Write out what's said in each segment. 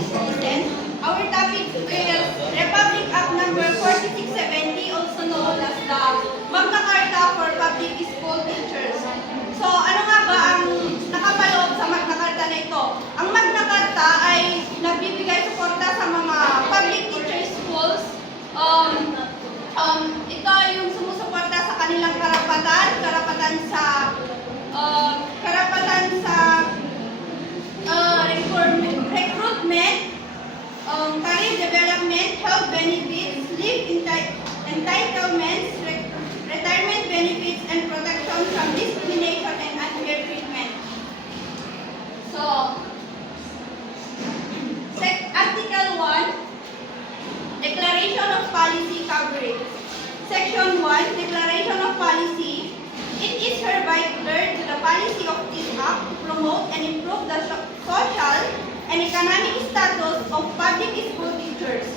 is recent. Our topic is Republic Act number 4670, also known as the Magna Carta for Public School Teachers. So, ano nga ba ang nakapaloob sa Magna Carta na ito? Ang Magna Carta ay nagbibigay suporta sa mga public teacher schools. Ito yung sumusuporta sa kanilang karapatan sa recruitment, career development, health benefits, leave entitlements, retirement benefits, and protection from discrimination and unfair treatment. So, Article 1, Declaration of Policy Coverage. Section 1, Declaration of Policy. It is hereby declared to the policy of this Act to promote and improve the social and economic status of public school teachers,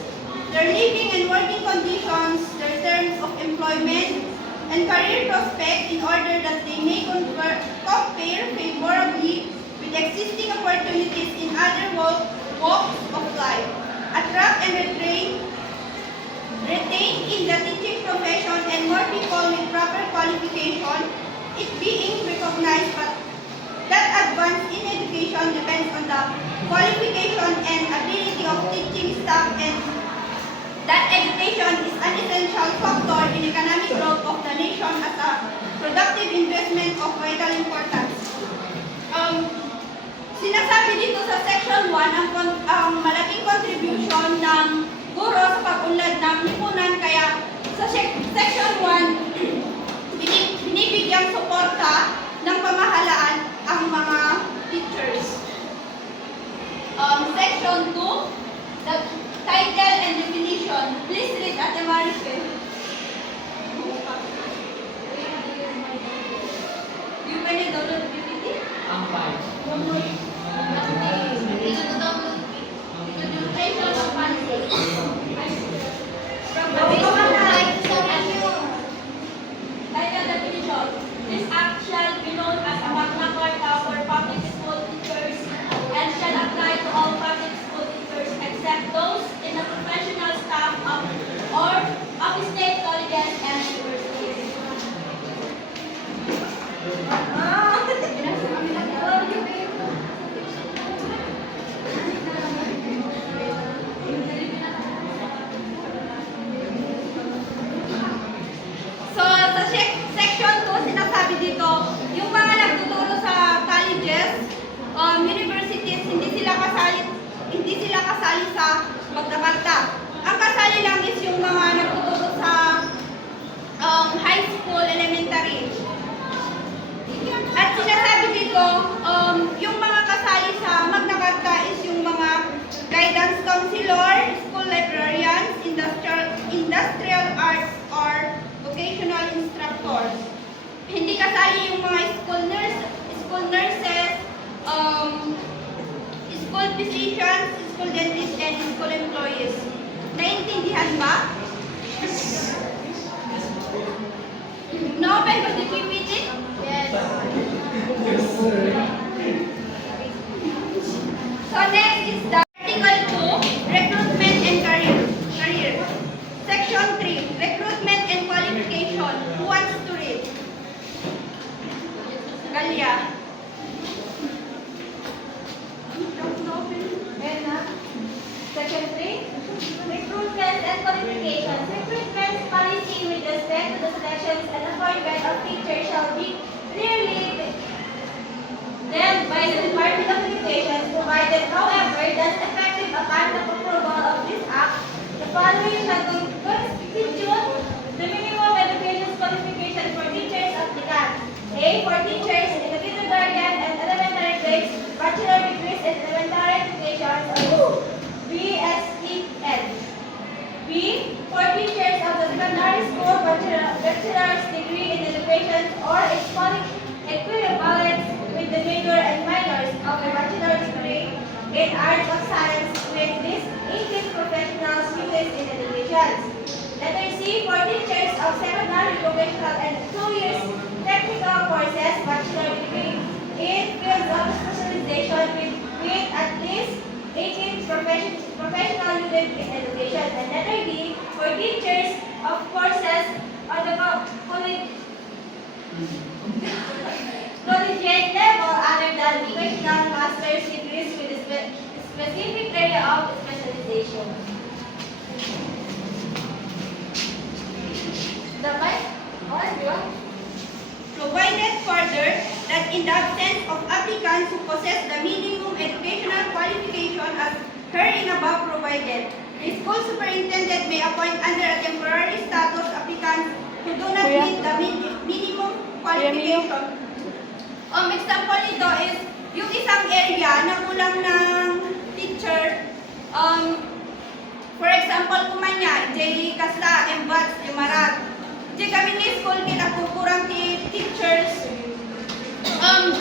their living and working conditions, their terms of employment, and career prospects in order that they may compare favorably with existing opportunities in other walks of life, attract and retain in the teaching profession and more people with proper qualification, it being recognized but that advance in education depends on the qualification and ability of teaching staff, and that education is an essential factor in economic growth of the nation as a productive investment of vital importance. Sinasabi dito sa Section 1 ang malaking contribution ng guro sa pag-unlad ng lipunan, kaya sa Section 1, binibigyang suporta ng pamahalaan ang mga teachers. Section 2, the title and definition. Please read at the Marife. You can download PPT? Ang 5. Declaration of Policy. Title definition. This act shall be known as a Magna Carta for public school teachers and shall apply to all public school teachers except those in the professional staff of state colleges and universities. So, sa Section 2, sinasabi dito, yung mga nagtuturo sa colleges, universities, hindi sila kasali sa Magna Carta. Ang kasali lang is yung mga nagtuturo sa high school, elementary. At sinasabi dito, yung mga kasali sa Magna Carta is yung mga guidance counselor, school librarians, industrial arts, or vocational instructors. Hindi kasali yung mga school nurses, school physicians, school dentists, and school employees. Naintindihan ba? No, pero could you repeat it? Yes. So next is the Article 2, Recruitment and Career. Section 3, Recruitment and Qualification. Who wants to read? Galia. Section 3, Recruitment and Qualifications. Recruitment policy with respect to the selections and appointment of teachers shall be clearly dealt by the Department of Education, provided, however, that effective upon the approval of this act, the following shall constitute the minimum education qualification for teachers applicants. A. For teachers in the kindergarten and elementary grades, bachelor degrees in elementary education, or B. SEN. B. For teachers of the secondary school, bachelor's degree in education or equivalent with the major and minors of a bachelor's degree in arts or science with these 18 professional students in education. Letter C. For teachers of secondary vocational and 2 years technical courses, bachelor degree in fields of specialization with at least 18 professional education. And letter D, for teachers of courses on the collegiate level other than professional master's degrees with a specific area of specialization. Dapat? Di ba? Provided further that in the absence of applicants who possess the minimum educational qualification as herein above provided, the school superintendent may appoint under a temporary status applicants who do not meet the minimum qualification. Example nito is yung isang area na kulang ng teacher. For example, kumanya, J. Kasta, Mbats, Marat. Di kami ni school kita kurang ti teachers.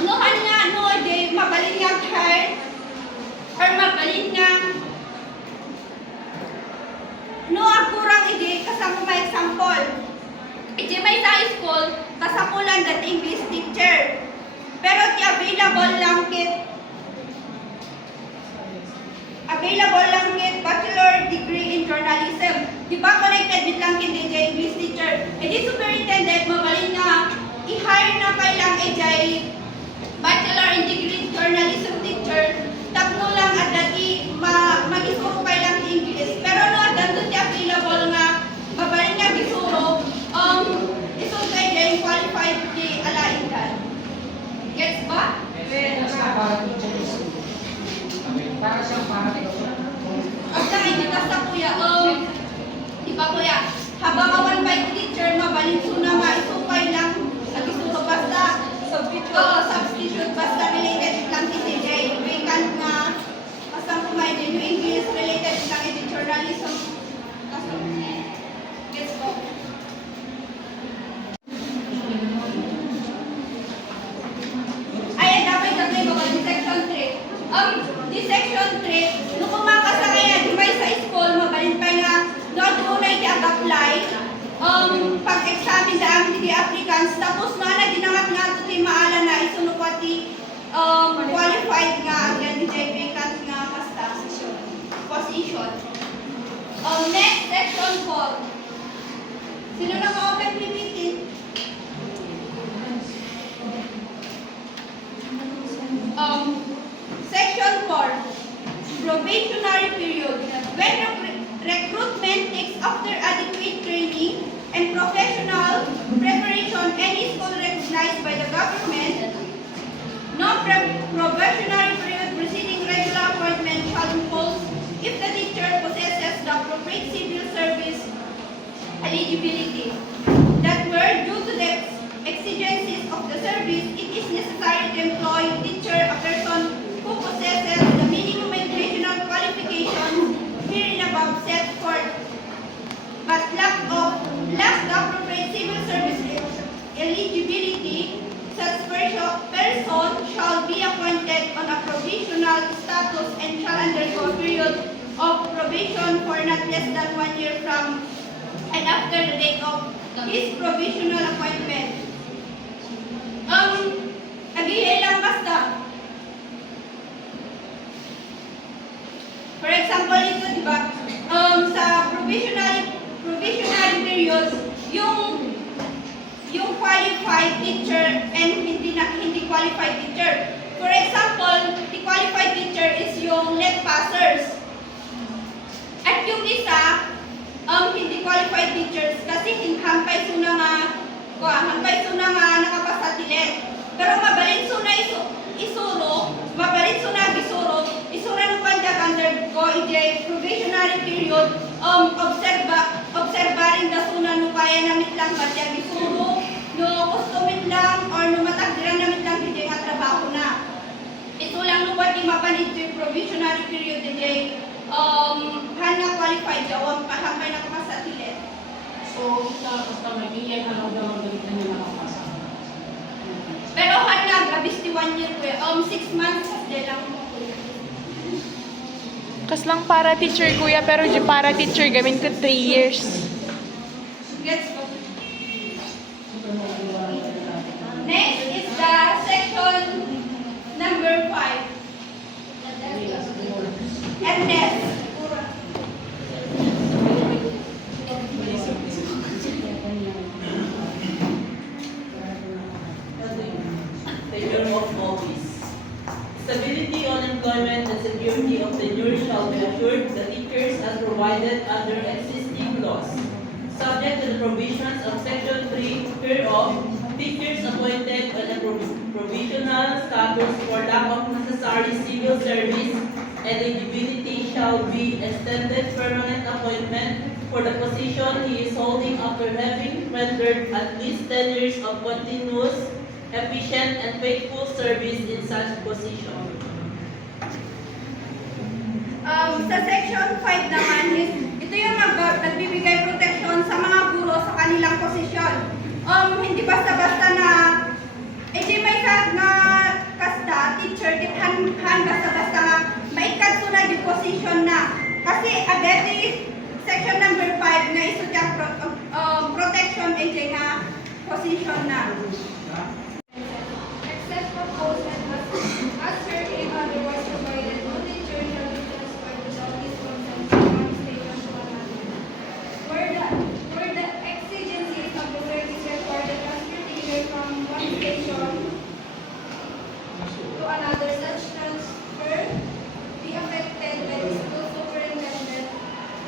Nuhan nga, no, di mabalin nga hire, or mabalin nga, no, kurang hindi, kasama may example. Iti may sa school, kasapulan that English teacher. Pero ti available lang kit bachelor degree in journalism. Di ba connected with lang kit English teacher? E di superintendent, mabalin nga, i-hire na kailang ejay bachelor in degree in journalism teacher. Tapno lang at dati mag-isuro kailang English. Pero no, at dito ti available nga, mabalin nga gisuro, isuro kay ejay qualified di alaindan. Gets ba? Para siyang para At saka hindi sa kuya, di ba kuya, habang awan pa yung teacher, mabalin suna nga, isukay lang, nagisuro basta, substitute, basta related lang si CJ, vacant nga, basta kumain din yung English, related lang yung journalism. Gets ko? Ayan, dapat sabihin ko di section 3. Di section 3, nung kumakasa kaya di ba sa school, mabalin pa nga, doon tunay di ag-apply, pag-examine da ang di applicants, tapos na dinangat nga ito di maala na isunupati qualified nga ang di vacant nga basta position. Next, section 4. Sino na ka-open PPT? Section 4, probationary period. When recruitment takes after adequate training and professional preparation any school recognized by the government, no probationary period preceding regular appointment shall impose if the teacher possesses the appropriate civil service eligibility. That where due to the exigencies of the service, it is necessary to employ teacher, a person who possesses the minimum educational qualifications herein above set forth, but lack the appropriate civil service eligibility, such person shall be appointed on a provisional status and shall undergo a period of probation for not less than 1 year from and after the date of his provisional appointment. Agihey lang basta. For example, ito, di ba? Sa provisional period, yung qualified teacher and hindi qualified teacher. For example, the qualified teacher is yung let passers. At yung isa, hindi qualified teachers kasi hampay suna nga nakapasatilet. Pero mabalin suna isuro, isura ng pandag undergo ijay probationary period, obserbaring da suna nung kaya namit lang batya isuro, no customit lang or no matagdiran namit lang ijay nga trabaho na. Ito lang nung pati mapanid yung probationary period ijay hana qualified jawang pahampay nakapasatilet. So, basta may iyan ang daw ang galit na niya nakapasa. Pero hana, grabis di 1 year ko 6 months kasi lang mo ko. Kas lang para teacher kuya, pero di para teacher gamin ko 3 years. Gets ko. Next is the section number 5. And then, security of tenure shall be assured the teachers as provided under existing laws. Subject to the provisions of Section 3 hereof, teachers appointed on a provisional status for lack of necessary civil service eligibility shall be extended permanent appointment for the position he is holding after having rendered at least 10 years of continuous, efficient, and faithful service in such position. Sa section 5 naman is, ito yung nagbibigay protection sa mga guro sa kanilang posisyon. Hindi basta-basta na, di may na kasta, teacher, basta-basta nga, maikat ko na yung position na. Kasi agad section number 5 na iso siya protection nga position na. Except proposed and as herein otherwise provided, no teacher shall be transferred without his consent from one station to another. Where the exigencies of the service require the transfer teacher from one station to another, such transfer be affected by the school superintendent,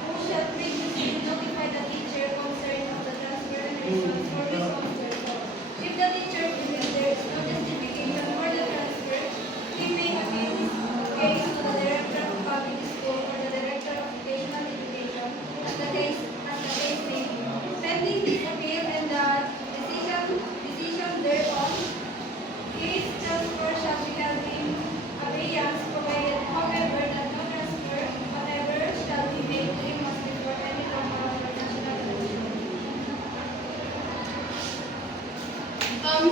who shall previously notify the teacher concerned of the transfer reasons for his own purpose. If the teacher believes there is no justification for the transfer, he may appeal his case to the director of public school or the director of vocational education, as the case may be. Pending this appeal and the decision thereof, his transfer shall be held in abeyance, provided, however, that no transfer whatever shall be made to him must before any local or national election.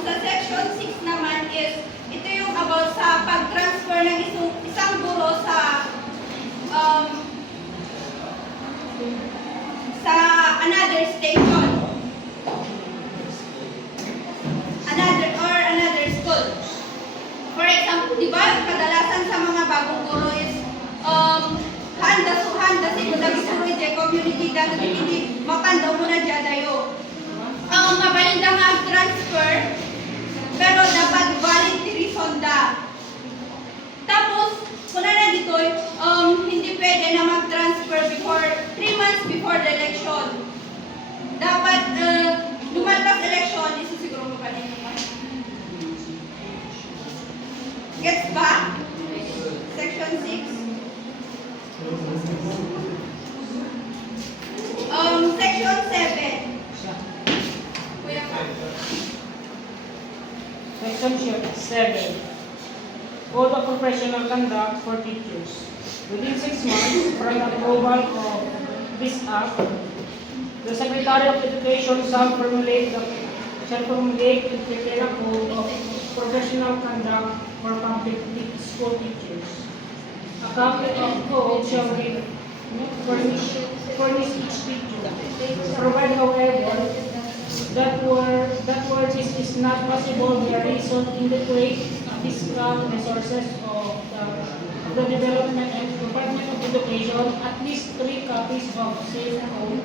Sa section 6 naman is, ito yung about sa pag-transfer ng isang guro sa another station. Another school. For example, di ba, kadalasan sa mga bagong guro is handa sino dagi guro iti community dahil hindi mapandaw mo na dyan dayo. Mabalinda nga ang transfer, pero dapat valid reason da. Tapos, kung na dito, hindi pwede na mag-transfer 3 months before the election. Dapat, lumalpas election, iso siguro mo pa rin naman. Gets ba? Section 6. Section 7. Kuya pa. Section 7. Code of Professional Conduct for Teachers. Within 6 months from the approval of this Act, the Secretary of Education shall formulate and prepare a code of professional conduct for public school teachers. A copy of code shall be furnished each teacher. Provide, however, that where this is not possible, the reason indicate fiscal resources of the Development and Department of Education, at least 3 copies of said code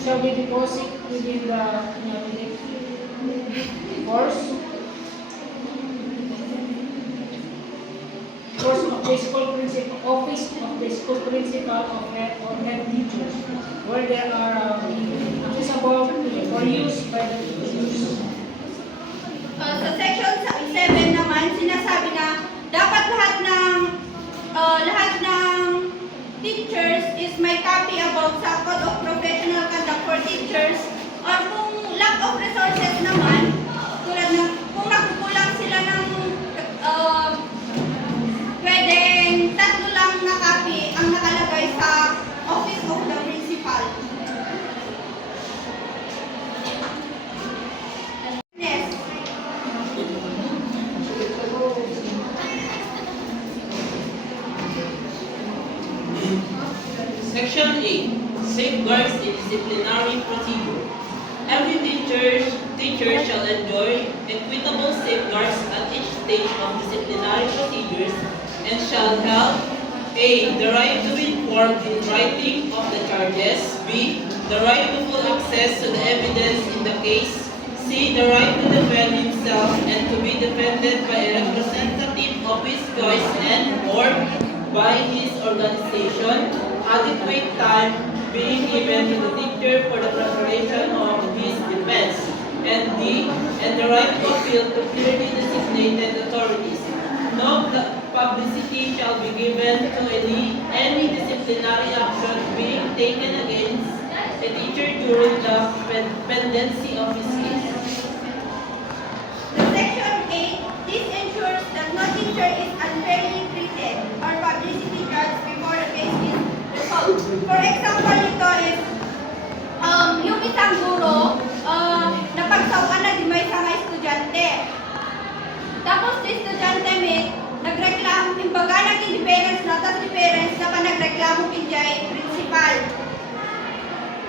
shall be deposited within the course of the school principal, office of the school principal or head teachers, where they are accessible for use by the teachers. Sa section 7 naman, sinasabi na dapat lahat ng teachers is may copy about sa Code of Professional Conduct for Teachers, or kung lack of resources naman, tulad ng kung nakukulang sila ng pwedeng 3 lang na copy ang nakalagay sa Office of the Principal. Next. Section 8. Safeguards in disciplinary procedure. Every teacher shall enjoy equitable safeguards at each stage of disciplinary procedures and shall have A. The right to be informed in writing of the charges. B. The right to full access to the evidence in the case. C. The right to defend himself and to be defended by a representative of his choice and or by his organization, adequate time being given to the teacher for the preparation of his defense, and D, and the right to appeal to clearly designated authorities. No publicity shall be given to any disciplinary action being taken against a teacher during the pendency of his case. The Section 8, this ensures that no teacher is unfairly treated or publicity judged before the case is resolved. For example, ito is yung isang guro napagsawan na di may isang estudyante. Tapos si estudyante may nagreklamo, imbaga naging di parents na, tapos di parents na pa nagreklamo kay principal.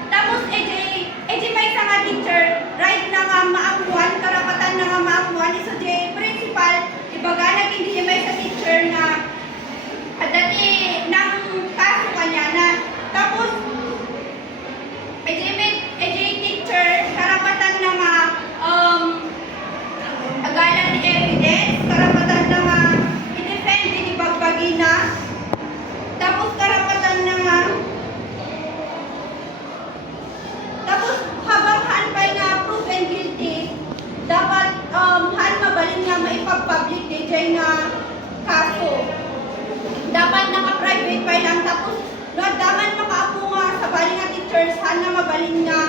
Tapos may isang nga teacher, right na nga maamuan, karapatan na nga maamuan, iso di principal, imbaga naging di may sa teacher na dati ng kaso kanya na. Tapos teacher, karapatan na nga agalan ni evidence, karapatan na nga i-defend ni bagbagi na, tapos karapatan na nga, tapos habang hanpay nga proven guilty, dapat han mabalin nga maipag-public DJ nga kaso. Dapat naka-private file lang, tapos daman makaapo nga sa bali nga teachers, han na mabalin nga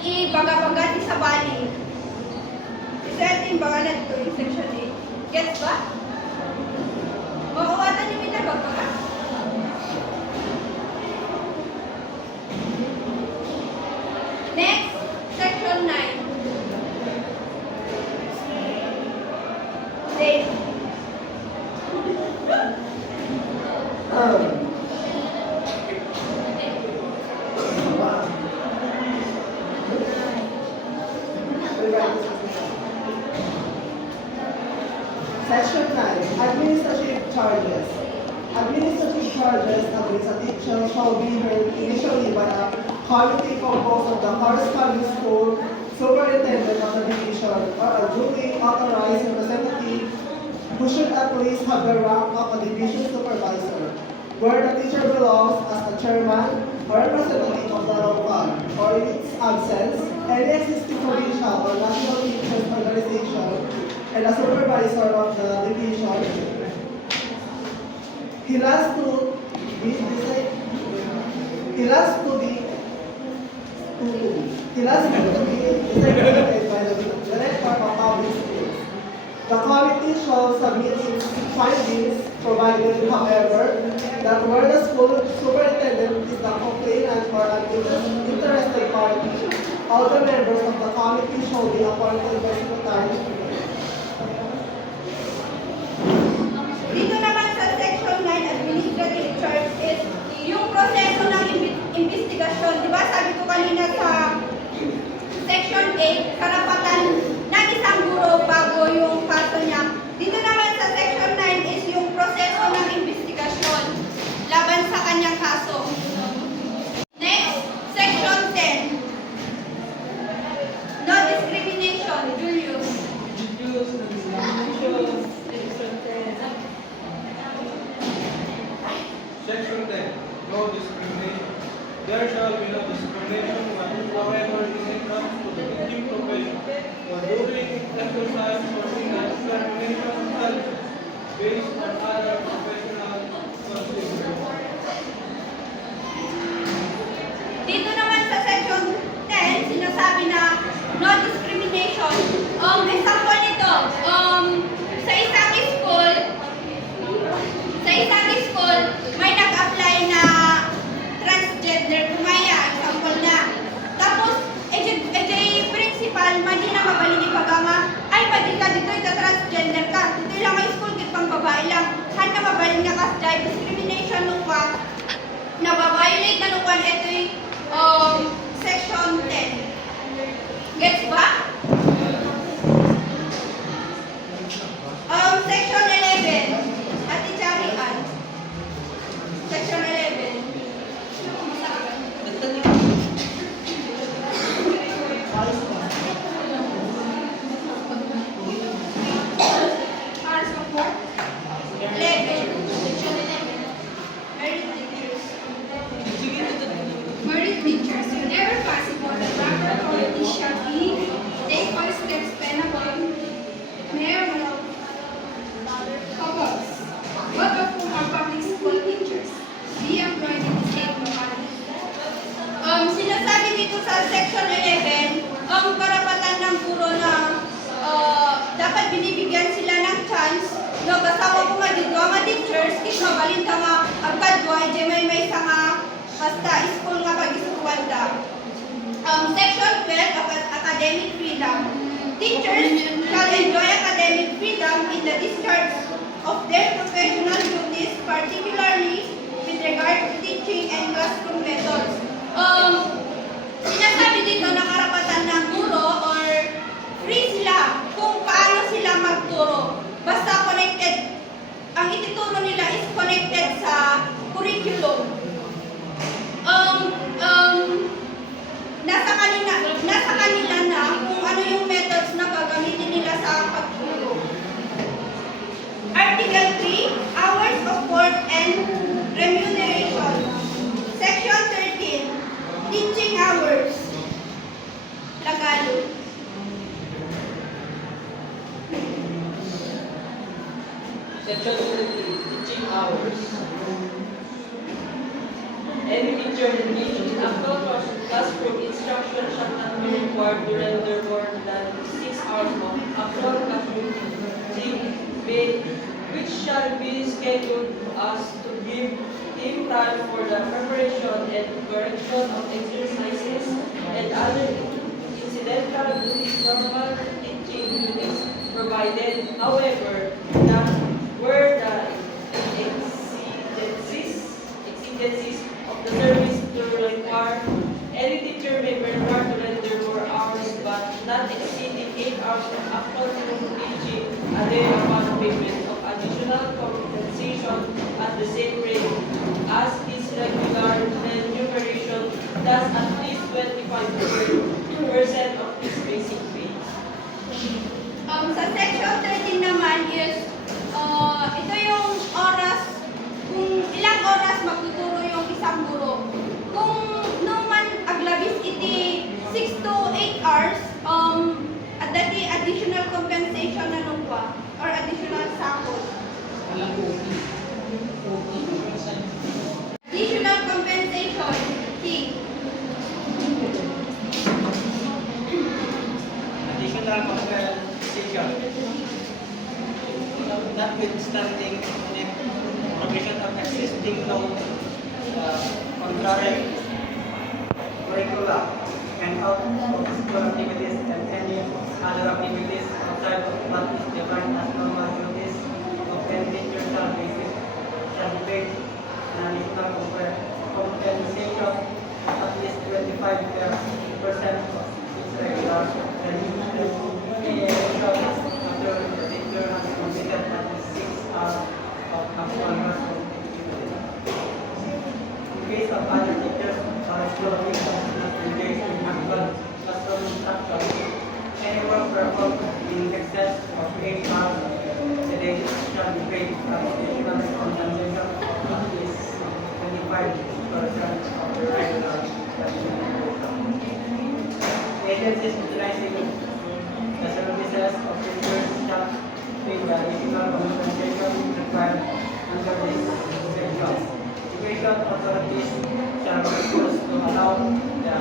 ibaga-baga di sa bali. Isa yung baga na dito yung section 8. Gets ba? Mauwatan niyo may nagbabaga? Next, section 9. Date. Section 9. Administrative charges. Administrative charges against a teacher shall be heard initially by a committee composed of the corresponding school superintendent of the division or a duly authorized representative who should at least have the rank of a division supervisor, where the teacher belongs as the chairman or representative of the local, or in its absence, any existing provincial or national teachers organization and a supervisor of the division. He has to be designated by the director of public schools. The committee shall submit its findings, provided, however, that where the school superintendent is the complainant or an interested party, all the members of the committee shall be appointed by secretary. Dito naman sa section 9, administrative charge is yung proseso ng investigasyon. Di ba sabi ko kanina sa section 8, karapatan ng isang guro bago yung kaso niya. Dito naman sa section 9 is yung proseso ng investigasyon laban sa kanyang kaso. Next, section 10. No discrimination. Julius. Section 10. No discrimination. There shall be no discrimination whatsoever in entrance to the teaching profession or during exercise or in examination of studies based on other professional considerations. Dito naman sa section 10, sinasabi na no discrimination. Example nito, sa isang school, may nag-apply na transgender kumaya, example na. Tapos, principal, madi na mabalini pagama, ay madi ka dito, ito transgender ka. Dito lang may school, kit pang babae lang. Han na mabalin nga kas dahil discrimination nung na babayolate na nung ito yung section 10. Gets ba? Section 11. Ate Charian. Section 11. Section 11. gasawa ko nga dito, nga teachers, kit mabalin ka nga, agkadwa, may sa nga, basta school nga pag-isukuan ka. Section 12, academic freedom. Teachers shall enjoy academic freedom in the discharge of their professional duties, particularly with regard to teaching and classroom methods. Sinasabi dito na karapatan ng guro or free sila kung paano sila magturo. Basta connected, ang ituturo nila is connected sa curriculum. Nasa kanila na kung ano yung methods na gagamitin nila sa pagturo. Article 3, hours of work and remuneration. Section 13, teaching hours. Tagalog. Section 23, teaching hours. Any teacher engaged in actual classroom instruction shall not be required to render more than 6 hours of actual classroom teaching, which shall be scheduled as to give him time for the preparation and correction of exercises and other incidental duties, normal teaching duties, provided, however, that where the exigencies of the service to require, any teacher may be required to render more hours but not exceeding 8 hours of actual teaching a day upon payment of additional compensation at the same rate as his regular remuneration, thus at least 25% of his basic pay. Sa section 13 naman is, ito yung oras, kung ilang oras magtuturo yung isang guro. Kung naman aglabis iti 6 to 8 hours, at dati additional compensation na nung pa, or additional sakot. Additional compensation, T. Additional compensation. Notwithstanding the provision of existing law, contrary curricula and out of school activities and any other activities outside of what is defined as normal duties of any teacher shall be paid an additional compensation at least 25% of its regular remuneration after the teacher has completed at least 6 hours of actual classroom activity. In case of other teachers or exploring not engaged in actual classroom instruction, any work performed in excess of 8 hours a day shall be paid as additional compensation at least 25% of the regular remuneration. Agencies utilizing the services of teachers shall pay the additional compensation required under this section. Education authorities shall propose to allow the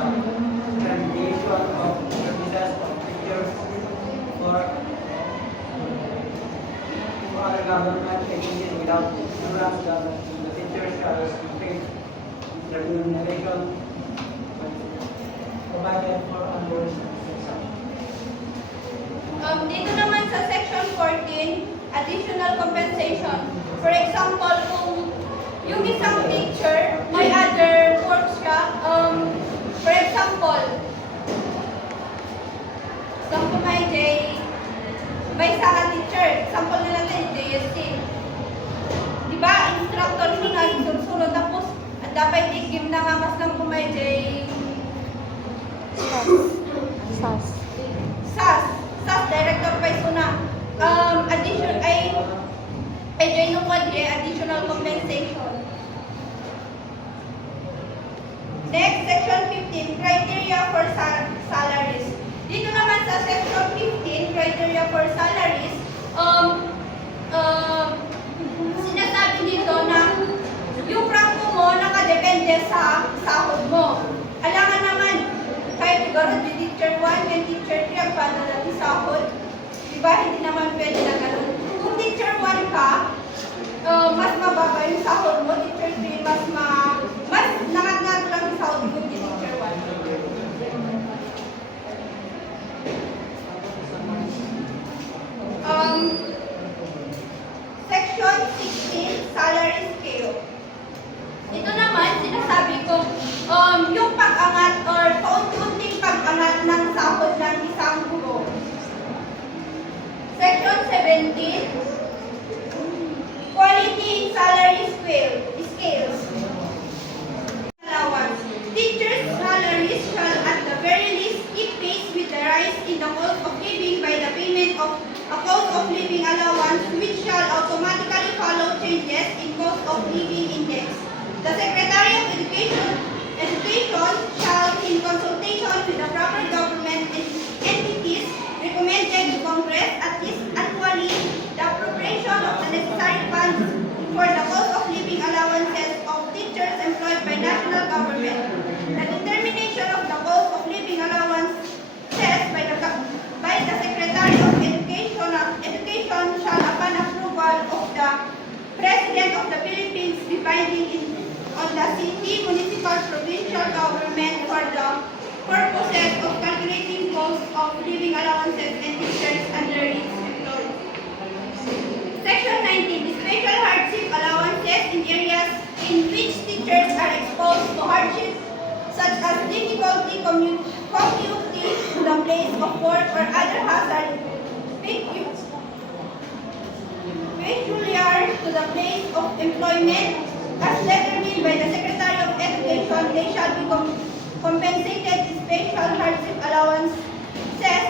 rendition of services of teachers or other government agencies without programs that the teachers shall pay the remuneration provided for under this section. Dito naman sa section 14, additional compensation. For example, kung yung isang teacher may other work siya, for example, may isa teacher, example na natin, JSC. Di ba, instructor mo na, sunod tapos, at dapat i-give na nga mas lang kung may SAS, director pa iso na. Additional compensation. Next, section 15, criteria for salaries. Dito naman sa section 15, criteria for salaries, sinasabi dito na yung rango mo nakadepende sa sahod mo. Alangan naman, kahit siguro di teacher 1, may teacher 3, ang paano natin sahod. Diba, hindi naman pwede na ganun. Kung teacher 1 ka, mas nangat-ngat lang sa sahod ko ni Teacher 1. Section 16, salary scale. Ito naman, sinasabi ko, yung pag-angat or paunti-unting pag-angat ng sahod ng isang guro. Section 17, quality salary scales. Allowance. Teachers' salaries shall at the very least keep pace with the rise in the cost of living by the payment of a cost of living allowance which shall automatically follow changes in cost of living index. The Secretary of Education shall, in consultation with the proper government entities, recommended to Congress at least annually the appropriation of the necessary funds for the cost of living allowances of teachers employed by national government. The determination of the cost of living allowances by the Secretary of Education shall, upon approval of the President of the Philippines, be binding on the city, municipal, provincial government for the purposes of calculating cost of living allowances and teachers under its employ. Section 19. Special hardship allowances in areas in which teachers are exposed to hardship such as difficulty commuting to the place of work or other hazard peculiar to the place of employment as determined by the Secretary of Education. They shall be compensated special hardship allowances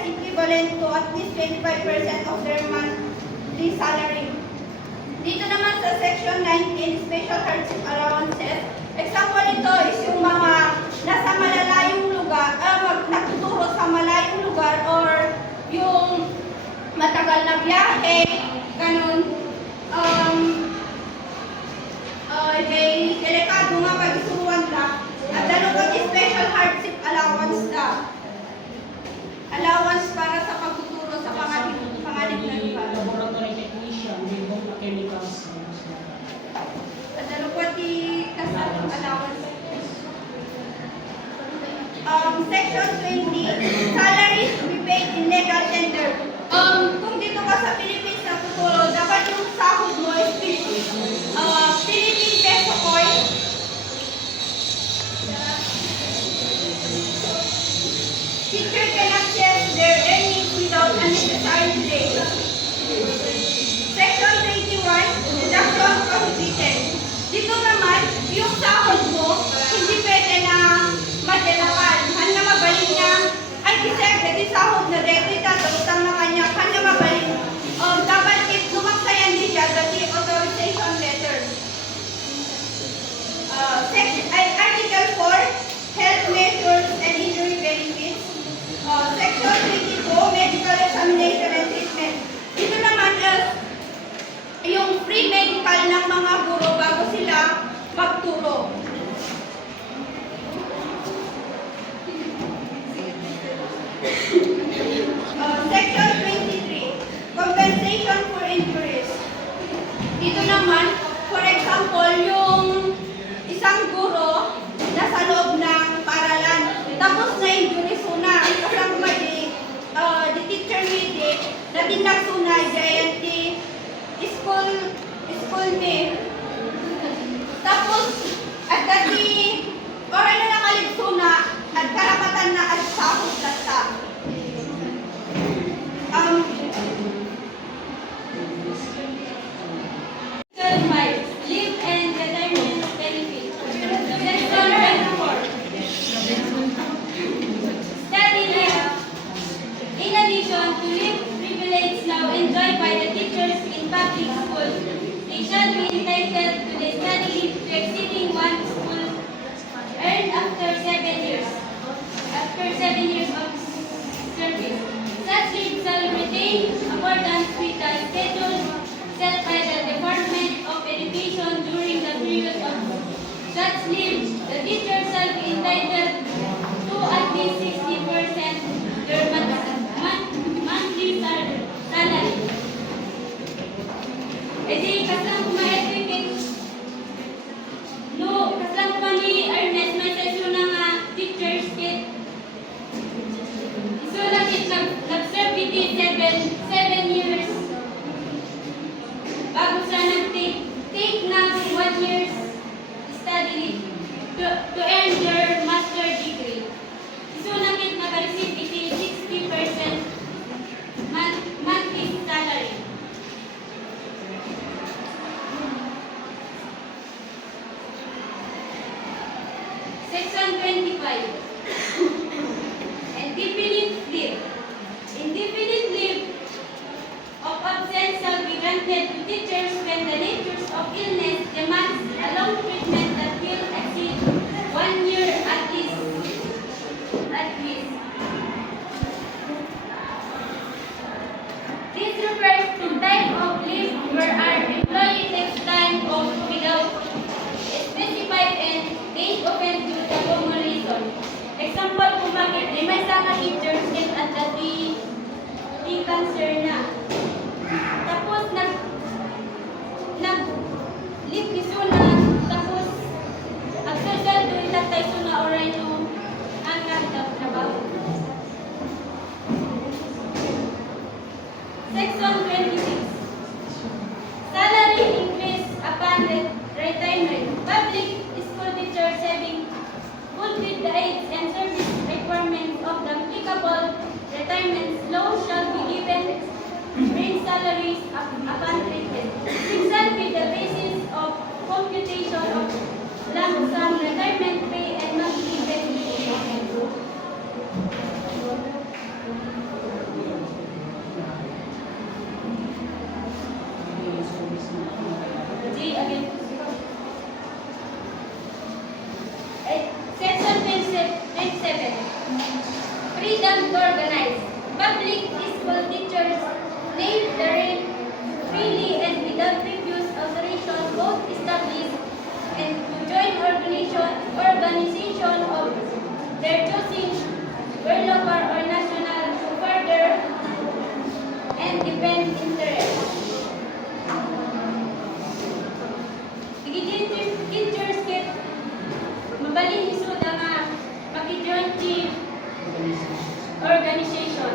equivalent to at least 25% of their monthly salary. Dito naman sa Section 19, special hardship allowances, example nito is yung mga nasa malalayong lugar, nagtuturo sa malayong lugar or yung matagal na biyahe, ganun. Delikado nga pag-isuruan ka. At dalawang special hardship allowance na. Allowance para sa pagtuturo sa pangalip na lugar. Laboratory technician, may mga chemicals. At dalawang allowance. Section 20, salaries to be paid in legal tender. Kung dito ka sa Philippines na tuturo, dapat yung sahod mo is Philippine peso coin. Teacher cannot share their earnings without unnecessary delay. Section 21, deduction prohibited. Dito naman, yung sahod mo, hindi pwede na madalakan. Hanya mabalik niya, ay kasi sahod na dito, itatagutang na kanya, hanya mabalik. Dapat lumaksayan din siya, the authorization letter. Article 4, health measures and injury benefits. Section 22, medical examination and treatment. Dito naman yung free medical ng mga guro bago sila magturo. Section 23, compensation for injuries. Dito naman, for example, yung isang guro nasa loob ng paralan, tapos na-injury suna, kasang the teacher medic, na tinagsunay, giant school me. Tapos, at dati, oray na nakalipsuna, at karapatan na at sahod lasta. Leave and retirement benefits. Section 24. Study leave. In addition to leave privilege now enjoyed by the teachers in public schools, they shall be entitled to the study leave to exceeding one school earned after 7 years. After 7 years of service. Such leave shall retain accordance with the schedule set by the Department of Education during the period of such leave. The teacher shall be entitled to at least 60% their monthly salary. E di kasang ma-educate no 1 year's study leave to earn their master degree. Isunakit naka-receive iti 60% monthly salary. Section 25. Indefinite leave. Indefinite leave of absence shall be granted to teachers when the nature of illness demands a long treatment that will exceed 1 year at least. This refers to type of leave where our employee takes time off without specified and age offense due to common reason. Example kung bakit may mga teachers get at the cancer na. Tapos leave isuna, tapos agsasal doon tatay suna oray no ang trabaho. Section 26. Salary increase upon retirement. Public school teachers having fulfilled the age and service requirements of the applicable retirement law shall be given range salaries upon treatment. Which shall be the basis of computation of lump sum retirement pay and monthly benefit. G again. Section 27. Freedom to organize. Public school teachers may therein freely and without previous authorization both establish and to join organization of their choosing, where local or national, to further and defend interests. Teachers get mabalin isud nga maki-join team organization.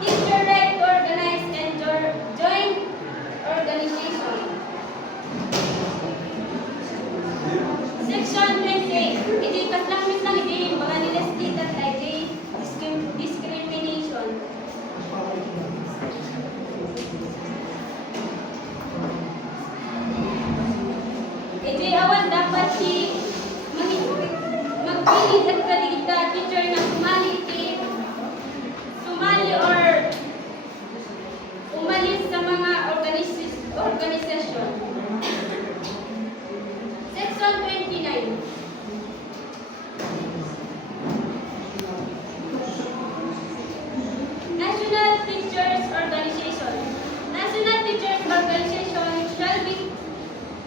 Teacher right to organize and join organization. Section 28. Iti kaslangmis lang iti mga nilistit at iti discrimination. Iti awan dapat si magpili at kaligita teacher na sumali or umalis sa mga organisasyon. Section 29. National Teachers Organization. National Teachers Organization shall be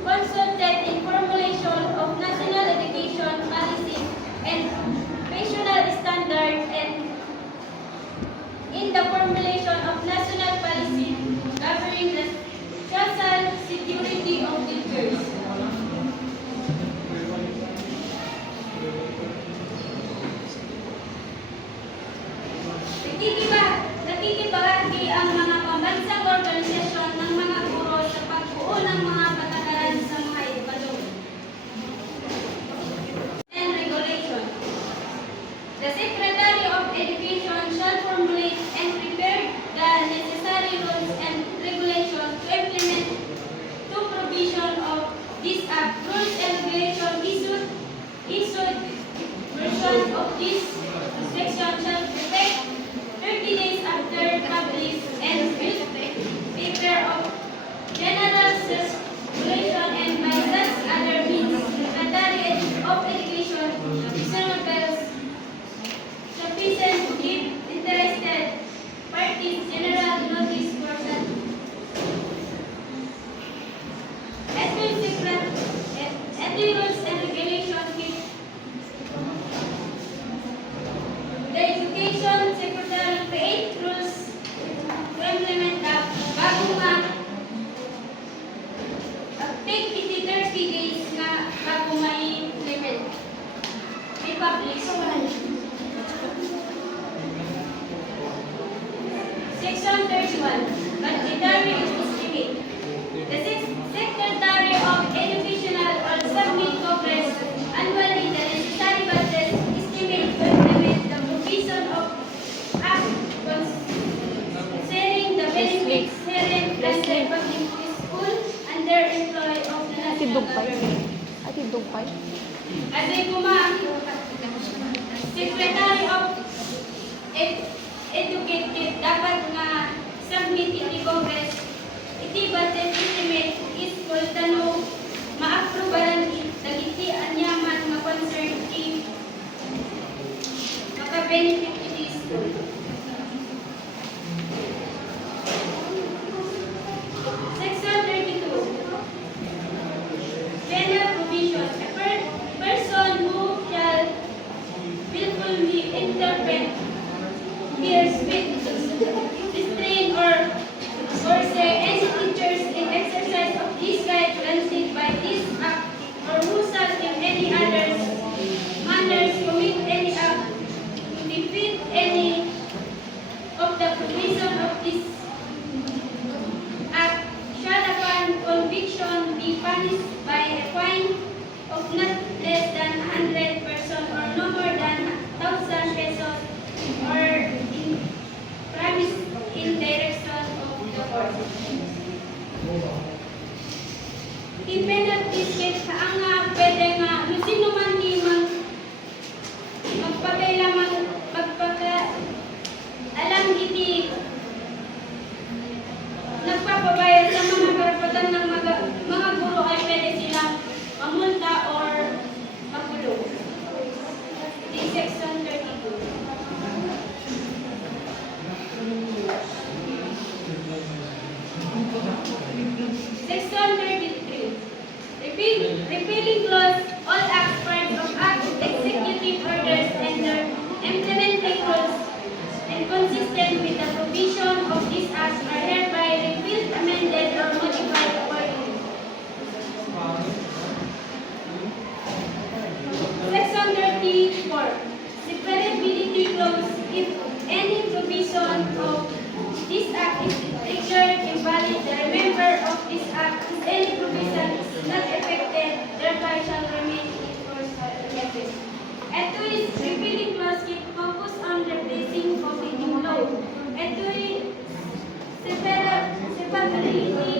consulted in formulation of national education policy and national standards and in the formulation of national policy governing the social security of teachers. Dugpay. Ati Dugpay. Ate Kuma, Secretary of Education dapat nga submit iti Congress iti budget estimate is kultano ma-approvean dagiti anyaman nga concern iti maka-benefit iti school. Section 32. Penal provision. A person who shall willfully interpret, hears with restrain or say any teachers in exercise of this right granted by this act, or who shall in any others manners commit any act to defeat any of the provision of this act, shall upon conviction be punished by a fine of not less than 100 person or no more than 1,000 pesos, or in premise in direction of the court. Di penalty case ang nga pwede nga sino man di magpakailaman alam iti nagpapabayad sa mga karapatan ng mga guro ay pwede silang mamulta or makulong. Di section 32. Section 33. Repealing clause, all acts, parts of acts, executive orders, and their implementing rules, and consistent with the provision of this act are hereby repealed, amended, or modified accordingly. Section 34. Separability clause. If any provision of this act is declared invalid, the remainder of this act, if any provision is not affected, thereby shall remain in force or effect. Ito is repealing clause keep focus on replacing conflicting law. Ito is separability